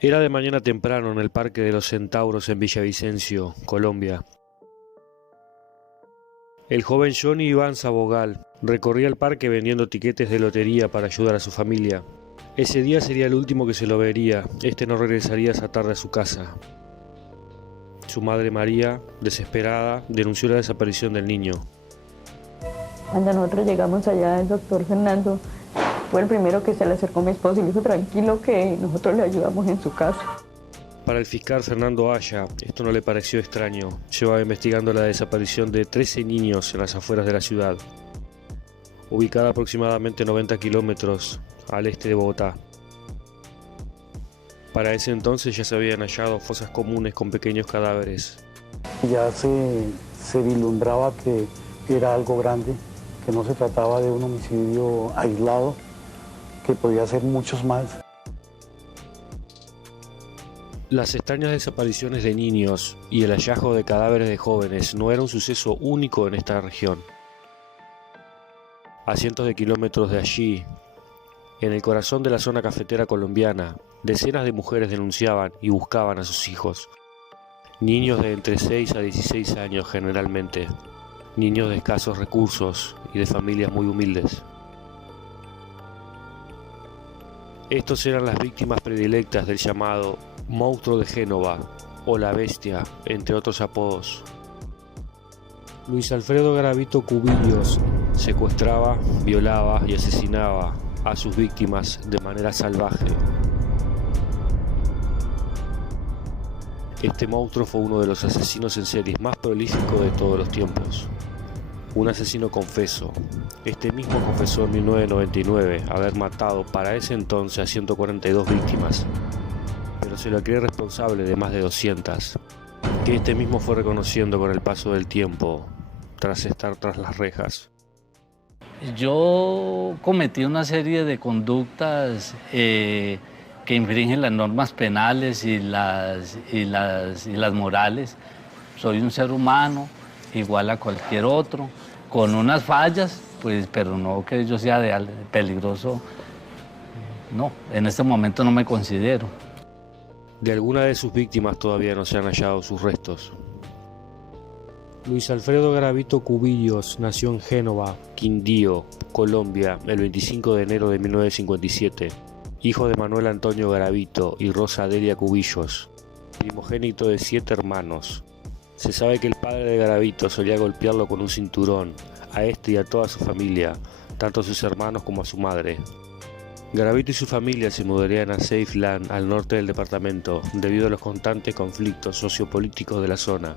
Era de mañana temprano en el Parque de los Centauros en Villavicencio, Colombia. El joven Johnny Iván Sabogal recorría el parque vendiendo tiquetes de lotería para ayudar a su familia. Ese día sería el último que se lo vería. Este no regresaría esa tarde a su casa. Su madre María, desesperada, denunció la desaparición del niño. Cuando nosotros llegamos allá, el doctor Fernando fue el primero que se le acercó a mi esposo y le dijo tranquilo que nosotros le ayudamos en su casa. Para el fiscal Fernando Aya, esto no le pareció extraño. Llevaba investigando la desaparición de 13 niños en las afueras de la ciudad, ubicada aproximadamente 90 kilómetros al este de Bogotá. Para ese entonces ya se habían hallado fosas comunes con pequeños cadáveres. Ya se vislumbraba que era algo grande, que no se trataba de un homicidio aislado, que podía ser muchos más. Las extrañas desapariciones de niños y el hallazgo de cadáveres de jóvenes no era un suceso único en esta región. A cientos de kilómetros de allí, en el corazón de la zona cafetera colombiana, decenas de mujeres denunciaban y buscaban a sus hijos. Niños de entre 6 a 16 años generalmente, niños de escasos recursos y de familias muy humildes. Estos eran las víctimas predilectas del llamado monstruo de Génova o la bestia, entre otros apodos. Luis Alfredo Garavito Cubillos secuestraba, violaba y asesinaba a sus víctimas de manera salvaje. Este monstruo fue uno de los asesinos en series más prolíficos de todos los tiempos. Un asesino confeso. Este mismo confesó en 1999 haber matado para ese entonces a 142 víctimas, pero se lo cree responsable de más de 200, que este mismo fue reconociendo con el paso del tiempo, tras estar tras las rejas. Yo cometí una serie de conductas que infringen las normas penales y las morales. Soy un ser humano igual a cualquier otro, con unas fallas, pues, pero no que yo sea peligroso. No, en este momento no me considero. De alguna de sus víctimas todavía no se han hallado sus restos. Luis Alfredo Garavito Cubillos nació en Génova, Quindío, Colombia, el 25 de enero de 1957, hijo de Manuel Antonio Garavito y Rosa Delia Cubillos, primogénito de 7 hermanos. Se sabe que el padre de Garavito solía golpearlo con un cinturón, a este y a toda su familia, tanto a sus hermanos como a su madre. Garavito y su familia se mudarían a Safe Land, al norte del departamento, debido a los constantes conflictos sociopolíticos de la zona.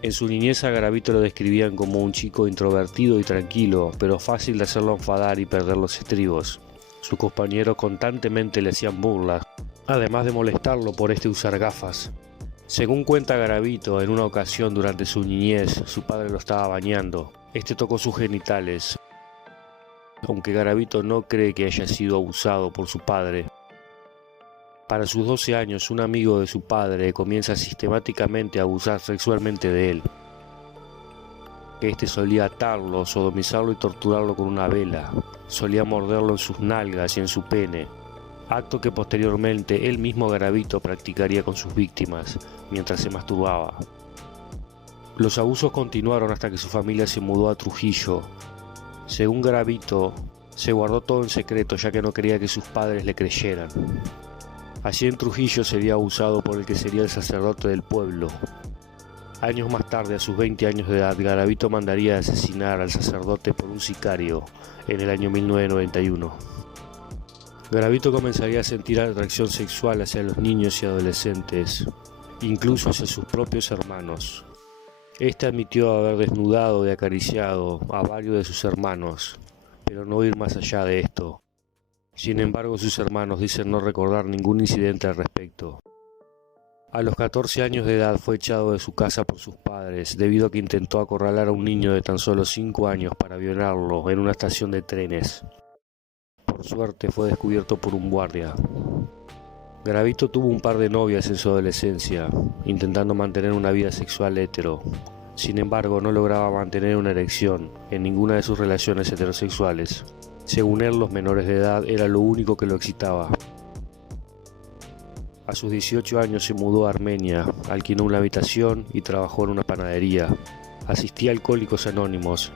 En su niñez a Garavito lo describían como un chico introvertido y tranquilo, pero fácil de hacerlo enfadar y perder los estribos. Sus compañeros constantemente le hacían burlas, además de molestarlo por usar gafas. Según cuenta Garavito, en una ocasión durante su niñez, su padre lo estaba bañando. Este tocó sus genitales, aunque Garavito no cree que haya sido abusado por su padre. Para sus 12 años, un amigo de su padre comienza sistemáticamente a abusar sexualmente de él. Este solía atarlo, sodomizarlo y torturarlo con una vela. Solía morderlo en sus nalgas y en su pene, acto que posteriormente él mismo Garavito practicaría con sus víctimas mientras se masturbaba. Los abusos continuaron hasta que su familia se mudó a Trujillo. Según Garavito, se guardó todo en secreto ya que no quería que sus padres le creyeran. Allí en Trujillo sería abusado por el que sería el sacerdote del pueblo. Años más tarde, a sus 20 años de edad, Garavito mandaría a asesinar al sacerdote por un sicario en el año 1991. Garavito comenzaría a sentir atracción sexual hacia los niños y adolescentes, incluso hacia sus propios hermanos. Este admitió haber desnudado y acariciado a varios de sus hermanos, pero no ir más allá de esto. Sin embargo, sus hermanos dicen no recordar ningún incidente al respecto. A los 14 años de edad fue echado de su casa por sus padres debido a que intentó acorralar a un niño de tan solo 5 años para violarlo en una estación de trenes. Por suerte fue descubierto por un guardia. Garavito tuvo un par de novias en su adolescencia, intentando mantener una vida sexual hetero. Sin embargo, no lograba mantener una erección en ninguna de sus relaciones heterosexuales. Según él, los menores de edad era lo único que lo excitaba. A sus 18 años se mudó a Armenia, alquiló una habitación y trabajó en una panadería. Asistía a Alcohólicos Anónimos.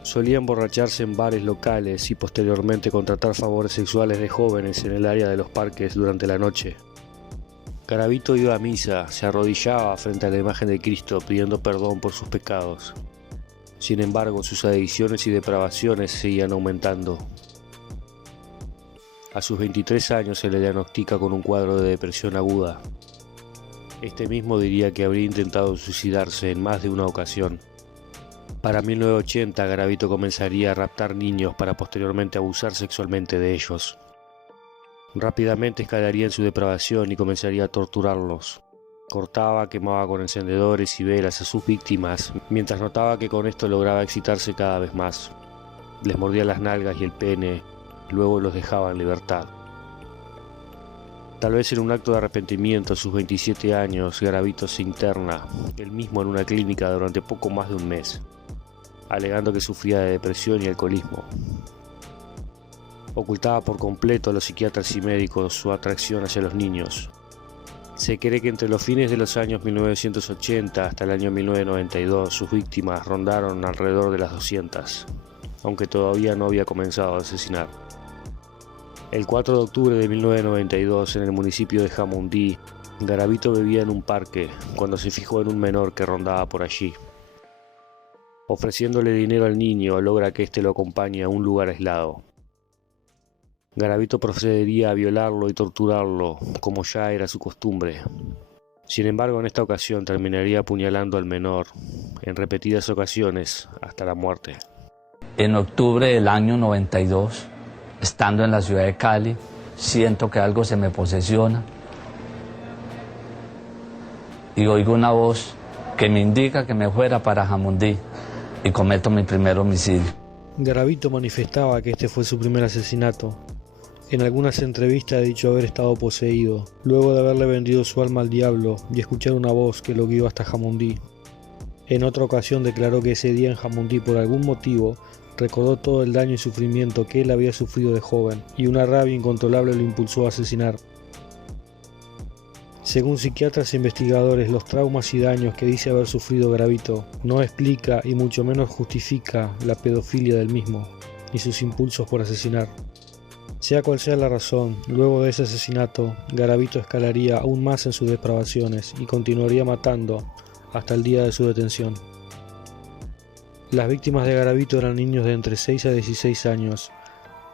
Solía emborracharse en bares locales y posteriormente contratar favores sexuales de jóvenes en el área de los parques durante la noche. Garavito iba a misa, se arrodillaba frente a la imagen de Cristo pidiendo perdón por sus pecados. Sin embargo, sus adicciones y depravaciones seguían aumentando. A sus 23 años se le diagnostica con un cuadro de depresión aguda. Este mismo diría que habría intentado suicidarse en más de una ocasión. Para 1980, Garavito comenzaría a raptar niños para posteriormente abusar sexualmente de ellos. Rápidamente escalaría en su depravación y comenzaría a torturarlos. Cortaba, quemaba con encendedores y velas a sus víctimas, mientras notaba que con esto lograba excitarse cada vez más. Les mordía las nalgas y el pene, luego los dejaba en libertad. Tal vez en un acto de arrepentimiento a sus 27 años, Garavito se interna, él mismo en una clínica durante poco más de un mes, alegando que sufría de depresión y alcoholismo. Ocultaba por completo a los psiquiatras y médicos su atracción hacia los niños. Se cree que entre los fines de los años 1980 hasta el año 1992 sus víctimas rondaron alrededor de las 200, aunque todavía no había comenzado a asesinar. El 4 de octubre de 1992, en el municipio de Jamundí, Garavito bebía en un parque cuando se fijó en un menor que rondaba por allí. Ofreciéndole dinero al niño, logra que éste lo acompañe a un lugar aislado. Garavito procedería a violarlo y torturarlo, como ya era su costumbre. Sin embargo, en esta ocasión terminaría apuñalando al menor en repetidas ocasiones hasta la muerte. En octubre del año 92, estando en la ciudad de Cali, siento que algo se me posesiona y oigo una voz que me indica que me fuera para Jamundí y cometo mi primer homicidio. Garavito manifestaba que este fue su primer asesinato. En algunas entrevistas ha dicho haber estado poseído, luego de haberle vendido su alma al diablo y escuchar una voz que lo guió hasta Jamundí. En otra ocasión declaró que ese día en Jamundí, por algún motivo, recordó todo el daño y sufrimiento que él había sufrido de joven, y una rabia incontrolable lo impulsó a asesinar. Según psiquiatras e investigadores, los traumas y daños que dice haber sufrido Garavito no explica y mucho menos justifica la pedofilia del mismo, ni sus impulsos por asesinar. Sea cual sea la razón, luego de ese asesinato, Garavito escalaría aún más en sus depravaciones y continuaría matando hasta el día de su detención. Las víctimas de Garavito eran niños de entre 6 a 16 años,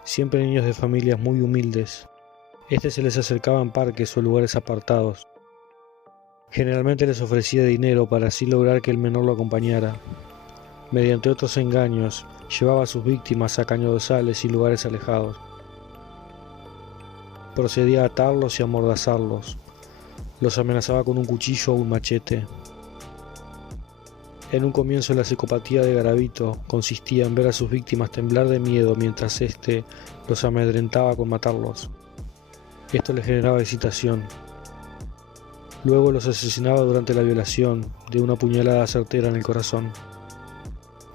siempre niños de familias muy humildes. Se les acercaba en parques o lugares apartados. Generalmente les ofrecía dinero para así lograr que el menor lo acompañara. Mediante otros engaños, llevaba a sus víctimas a cañaduzales y lugares alejados. Procedía a atarlos y amordazarlos. Los amenazaba con un cuchillo o un machete. En un comienzo, la psicopatía de Garavito consistía en ver a sus víctimas temblar de miedo mientras los amedrentaba con matarlos. Esto les generaba excitación. Luego los asesinaba durante la violación, de una puñalada certera en el corazón.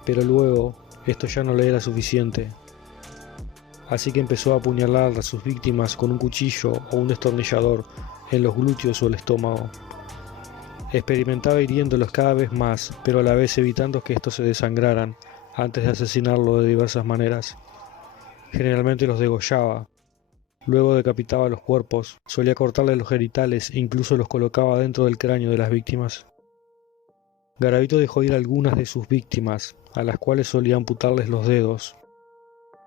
Pero luego, esto ya no le era suficiente. Así que empezó a apuñalar a sus víctimas con un cuchillo o un destornillador en los glúteos o el estómago. Experimentaba hiriéndolos cada vez más, pero a la vez evitando que estos se desangraran antes de asesinarlo de diversas maneras. Generalmente los degollaba. Luego decapitaba los cuerpos, solía cortarles los genitales e incluso los colocaba dentro del cráneo de las víctimas. Garavito dejó ir a algunas de sus víctimas, a las cuales solía amputarles los dedos.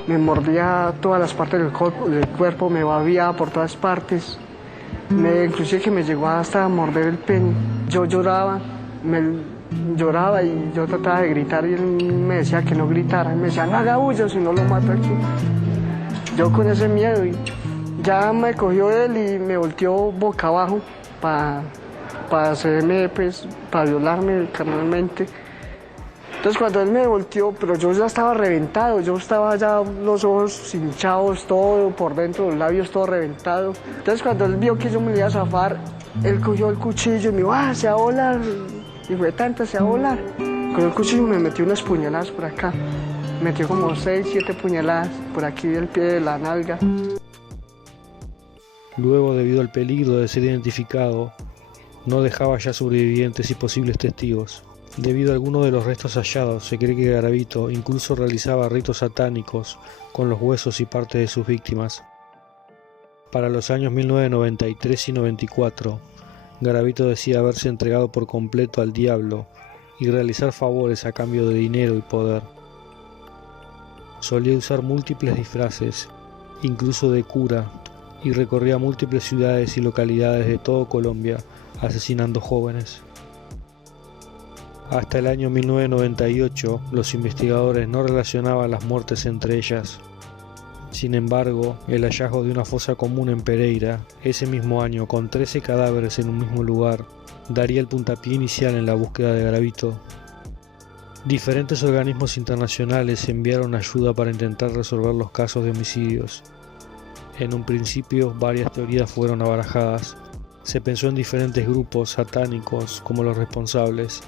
Me mordía todas las partes del cuerpo, me babía por todas partes. Inclusive que me llegó hasta a morder el pene. Yo lloraba y yo trataba de gritar y él me decía que no gritara. Me decía, no haga bulla, si no lo mato aquí. Yo con ese miedo, y ya me cogió él y me volteó boca abajo para hacerme, para violarme carnalmente. Entonces cuando él me volteó, pero yo ya estaba reventado, yo estaba ya los ojos hinchados, todo por dentro, los labios todo reventado. Entonces cuando él vio que yo me iba a zafar, él cogió el cuchillo y me dijo, se va a volar. y fue tan, empecé a volar. Con el cuchillo me metió unas puñaladas por acá. Me metió como 6, 7 puñaladas por aquí del pie de la nalga. Luego, debido al peligro de ser identificado, no dejaba ya sobrevivientes y posibles testigos. Debido a algunos de los restos hallados, se cree que Garavito incluso realizaba ritos satánicos con los huesos y partes de sus víctimas. Para los años 1993 y 94, Garavito decía haberse entregado por completo al diablo y realizar favores a cambio de dinero y poder. Solía usar múltiples disfraces, incluso de cura, y recorría múltiples ciudades y localidades de todo Colombia, asesinando jóvenes. Hasta el año 1998, los investigadores no relacionaban las muertes entre ellas. Sin embargo, el hallazgo de una fosa común en Pereira, ese mismo año con 13 cadáveres en un mismo lugar, daría el puntapié inicial en la búsqueda de Garavito. Diferentes organismos internacionales enviaron ayuda para intentar resolver los casos de homicidios. En un principio, varias teorías fueron abarajadas. Se pensó en diferentes grupos satánicos como los responsables.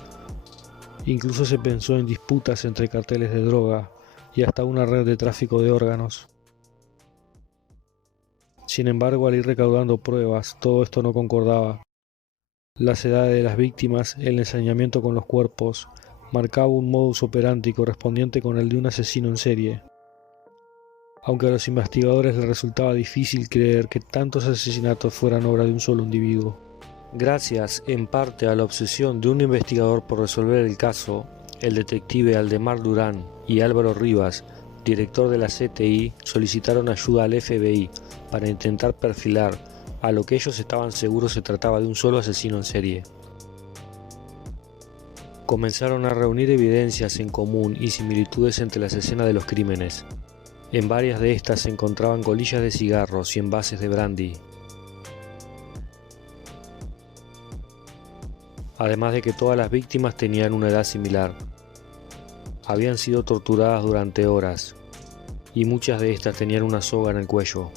Incluso se pensó en disputas entre carteles de droga y hasta una red de tráfico de órganos. Sin embargo, al ir recaudando pruebas, todo esto no concordaba. Las edades de las víctimas, el ensañamiento con los cuerpos, marcaba un modus operandi correspondiente con el de un asesino en serie. Aunque a los investigadores les resultaba difícil creer que tantos asesinatos fueran obra de un solo individuo. Gracias, en parte, a la obsesión de un investigador por resolver el caso, el detective Aldemar Durán y Álvaro Rivas, director de la CTI, solicitaron ayuda al FBI para intentar perfilar a lo que ellos estaban seguros se trataba de un solo asesino en serie. Comenzaron a reunir evidencias en común y similitudes entre las escenas de los crímenes. En varias de estas se encontraban colillas de cigarros y envases de brandy. Además de que todas las víctimas tenían una edad similar. Habían sido torturadas durante horas, y muchas de estas tenían una soga en el cuello.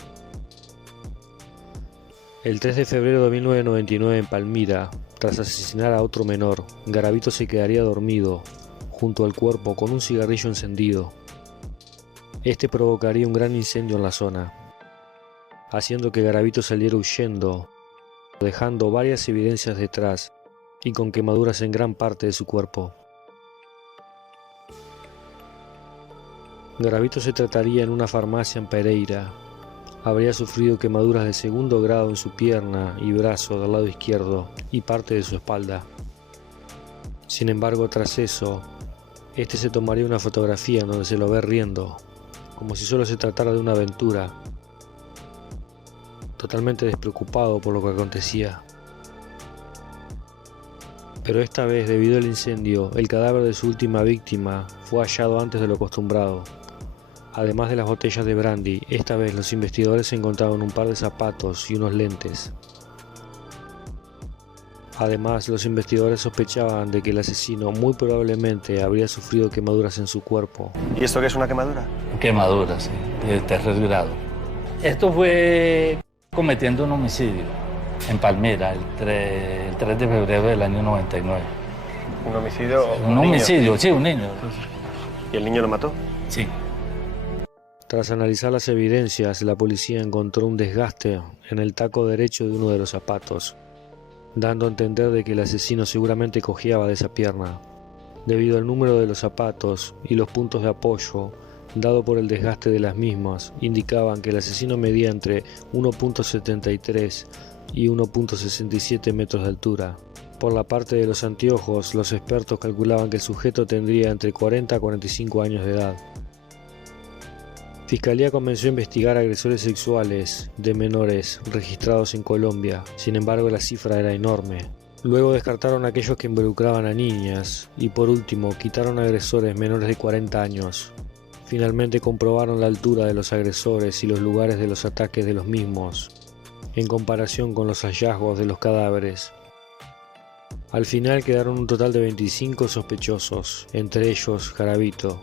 El 3 de febrero de 1999 en Palmira, tras asesinar a otro menor, Garavito se quedaría dormido, junto al cuerpo con un cigarrillo encendido. Este provocaría un gran incendio en la zona, haciendo que Garavito saliera huyendo, dejando varias evidencias detrás y con quemaduras en gran parte de su cuerpo. Garavito se trataría en una farmacia en Pereira. Habría sufrido quemaduras de segundo grado en su pierna y brazo del lado izquierdo y parte de su espalda. Sin embargo, tras eso, este se tomaría una fotografía en donde se lo ve riendo, como si solo se tratara de una aventura, totalmente despreocupado por lo que acontecía. Pero esta vez, debido al incendio, el cadáver de su última víctima fue hallado antes de lo acostumbrado. Además de las botellas de brandy, esta vez los investigadores encontraron un par de zapatos y unos lentes. Además, los investigadores sospechaban de que el asesino muy probablemente habría sufrido quemaduras en su cuerpo. ¿Y esto qué es una quemadura? Quemadura, sí, de tercer grado. Esto fue cometiendo un homicidio en Palmira el 3 de febrero del año 99. ¿Un homicidio? Un homicidio, sí, un niño. ¿Y el niño lo mató? Sí. Tras analizar las evidencias, la policía encontró un desgaste en el taco derecho de uno de los zapatos, dando a entender de que el asesino seguramente cojeaba de esa pierna. Debido al número de los zapatos y los puntos de apoyo, dado por el desgaste de las mismas, indicaban que el asesino medía entre 1.73 y 1.67 metros de altura. Por la parte de los anteojos, los expertos calculaban que el sujeto tendría entre 40 a 45 años de edad. Fiscalía comenzó a investigar agresores sexuales de menores registrados en Colombia, sin embargo la cifra era enorme. Luego descartaron a aquellos que involucraban a niñas y por último quitaron agresores menores de 40 años. Finalmente comprobaron la altura de los agresores y los lugares de los ataques de los mismos, en comparación con los hallazgos de los cadáveres. Al final quedaron un total de 25 sospechosos, entre ellos Garavito.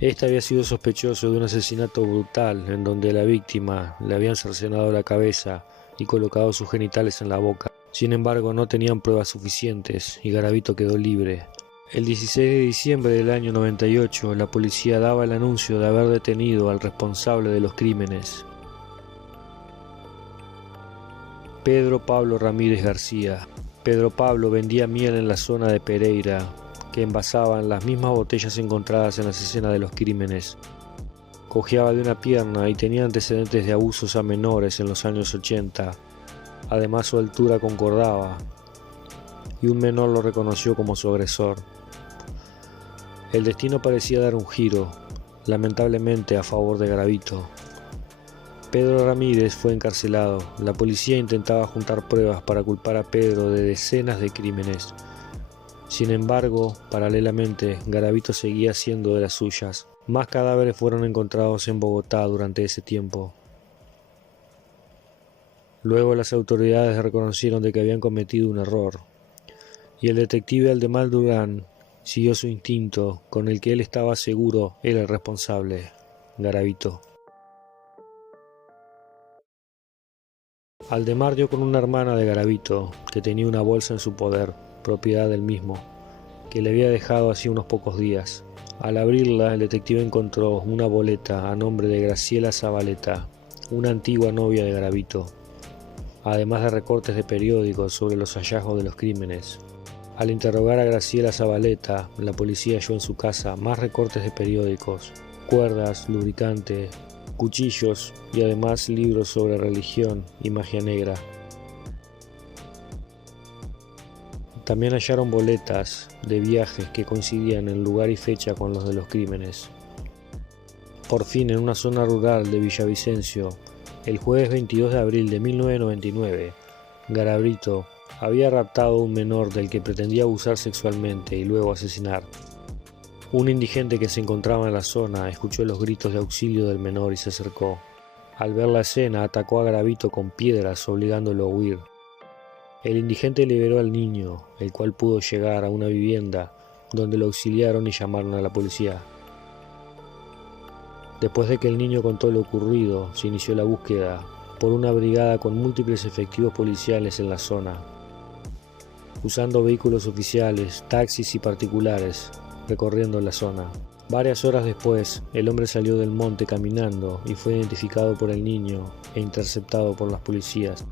Este había sido sospechoso de un asesinato brutal en donde a la víctima le habían cercenado la cabeza y colocado sus genitales en la boca. Sin embargo, no tenían pruebas suficientes y Garavito quedó libre. El 16 de diciembre del año 98, la policía daba el anuncio de haber detenido al responsable de los crímenes, Pedro Pablo Ramírez García. Pedro Pablo vendía miel en la zona de Pereira, que envasaban las mismas botellas encontradas en las escenas de los crímenes. Cojeaba de una pierna y tenía antecedentes de abusos a menores en los años 80. Además, su altura concordaba, y un menor lo reconoció como su agresor. El destino parecía dar un giro, lamentablemente a favor de Garavito. Pedro Ramírez fue encarcelado. La policía intentaba juntar pruebas para culpar a Pedro de decenas de crímenes. Sin embargo, paralelamente, Garavito seguía siendo de las suyas. Más cadáveres fueron encontrados en Bogotá durante ese tiempo. Luego las autoridades reconocieron de que habían cometido un error, y el detective Aldemar Durán siguió su instinto, con el que él estaba seguro era el responsable, Garavito. Aldemar dio con una hermana de Garavito, que tenía una bolsa en su poder, propiedad del mismo, que le había dejado hacía unos pocos días. Al abrirla, el detective encontró una boleta a nombre de Graciela Zabaleta, una antigua novia de Garavito, además de recortes de periódicos sobre los hallazgos de los crímenes. Al interrogar a Graciela Zabaleta, la policía halló en su casa más recortes de periódicos, cuerdas, lubricante, cuchillos y además libros sobre religión y magia negra. También hallaron boletas de viajes que coincidían en lugar y fecha con los de los crímenes. Por fin, en una zona rural de Villavicencio, el jueves 22 de abril de 1999, Garavito había raptado a un menor del que pretendía abusar sexualmente y luego asesinar. Un indigente que se encontraba en la zona escuchó los gritos de auxilio del menor y se acercó. Al ver la escena, atacó a Garavito con piedras, obligándolo a huir. El indigente liberó al niño, el cual pudo llegar a una vivienda, donde lo auxiliaron y llamaron a la policía. Después de que el niño contó lo ocurrido, se inició la búsqueda por una brigada con múltiples efectivos policiales en la zona, usando vehículos oficiales, taxis y particulares, recorriendo la zona. Varias horas después, el hombre salió del monte caminando y fue identificado por el niño e interceptado por las policías.